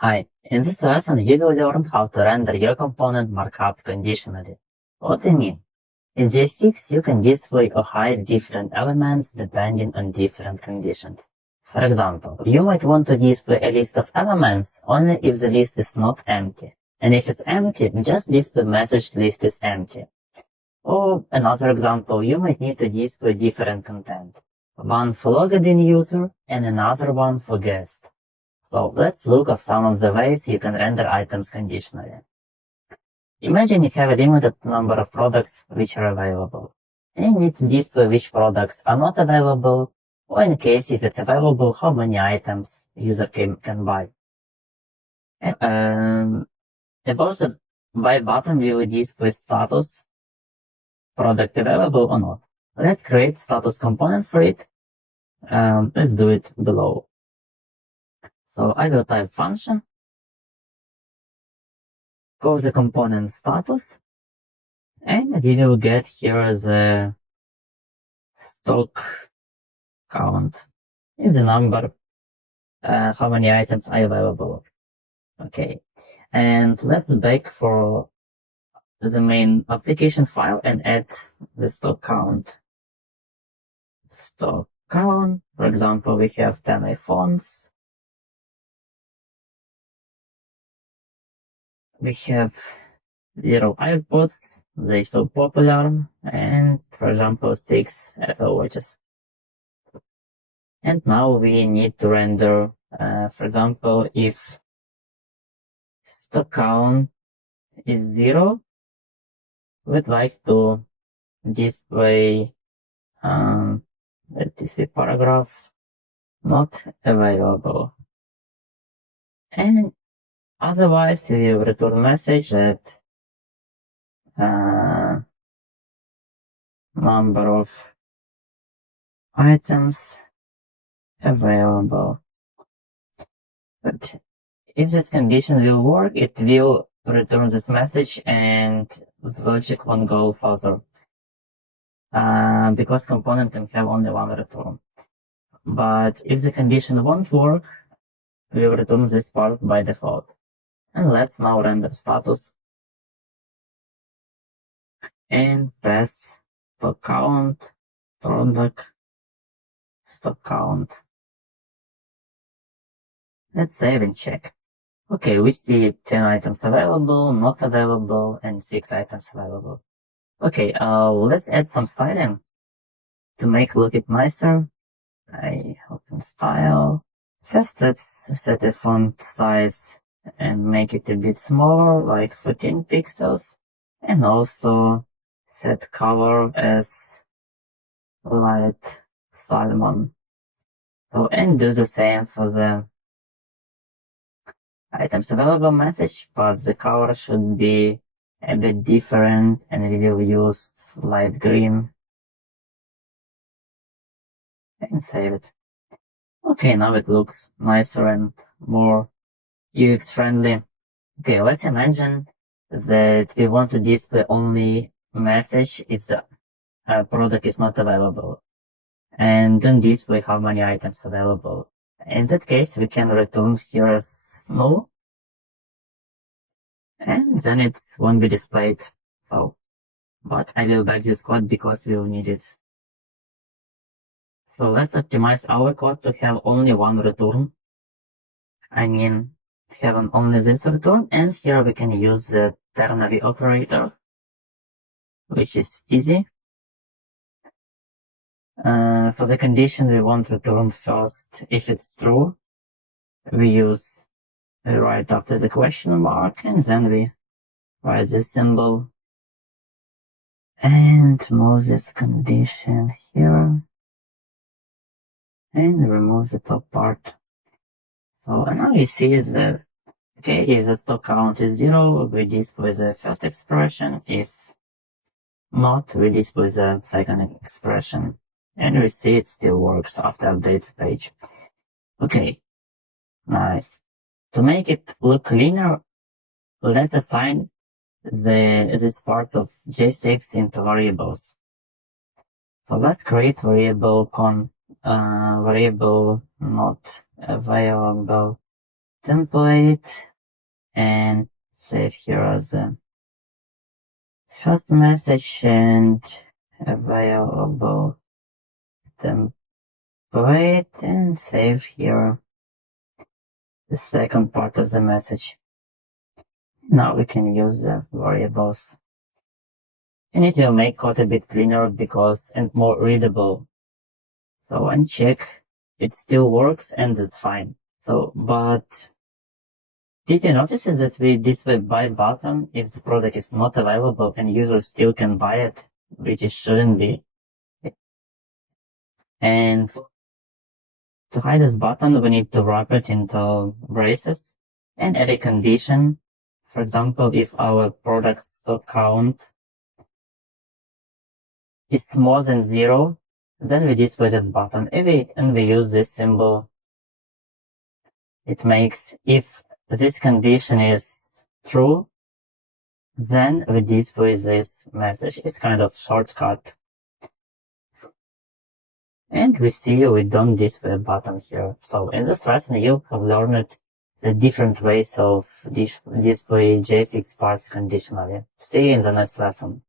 Hi, in this lesson you will learn how to render your component markup conditionally. What do you mean? In J6 you can display or hide different elements depending on different conditions. For example, you might want to display a list of elements only if the list is not empty. And if it's empty, just display message list is empty. Or another example, you might need to display different content. One for logged in user and another one for guest. So let's look at some of the ways you can render items conditionally. Imagine you have a limited number of products which are available. And you need to display which products are not available, or in case if it's available, how many items user can buy. And, above the buy button, we will display status, product available or not. Let's create status component for it. Let's do it below. So I will type function, call the component status, and we will get here the stock count in the number, how many items are available. Okay, and let's back for the main application file and add the stock count. Stock count, for example, we have 10 iPhones. We have 0 iPods, they so popular, and for example 6 Apple Watches. And now we need to render, for example, if stock count is 0, we'd like to display display paragraph not available. And otherwise we will return message that number of items available. But if this condition will work, it will return this message and the logic won't go further. Because component can have only one return. But if the condition won't work, we will return this part by default. And let's now render status and pass stock count, product, stock count. Let's save and check. Okay, we see 10 items available, not available, and 6 items available. Okay, let's add some styling to make it look nicer. I open style. First, let's set the font size and make it a bit smaller, like 14 pixels. And also set color as light salmon. So, and do the same for the items available message, but the color should be a bit different, and we will use light green. And save it. Okay, now it looks nicer and more UX friendly. Okay, let's imagine that we want to display only message if the product is not available, and then display how many items available. In that case, we can return here as null, and then it won't be displayed. So, but I will back this code because we will need it. So let's optimize our code to have only one return. I mean, have only this return, and here we can use the ternary operator, which is easy. For the condition we want return first, if it's true, we write after the question mark, and then we write this symbol and move this condition here and remove the top part. So now you see that, okay, if the stock count is 0, we display the first expression. If not, we display the second expression. And we see it still works after updates page. Okay, nice. To make it look cleaner, let's assign these parts of J6 into variables. So let's create variable variable not available template and save here the first message and available template and save here the second part of the message. Now we can use the variables. And it will make code a bit cleaner and more readable. So uncheck, it still works and it's fine. But did you notice that we display buy button if the product is not available and users still can buy it, which it shouldn't be. And to hide this button, we need to wrap it into braces and add a condition. For example, if our product's count is more than 0, then we display that button. And we use this symbol. It makes, if this condition is true, then we display this message. It's kind of shortcut. And we see we don't display a button here. So in this lesson, you have learned the different ways of display JSX parts conditionally. See you in the next lesson.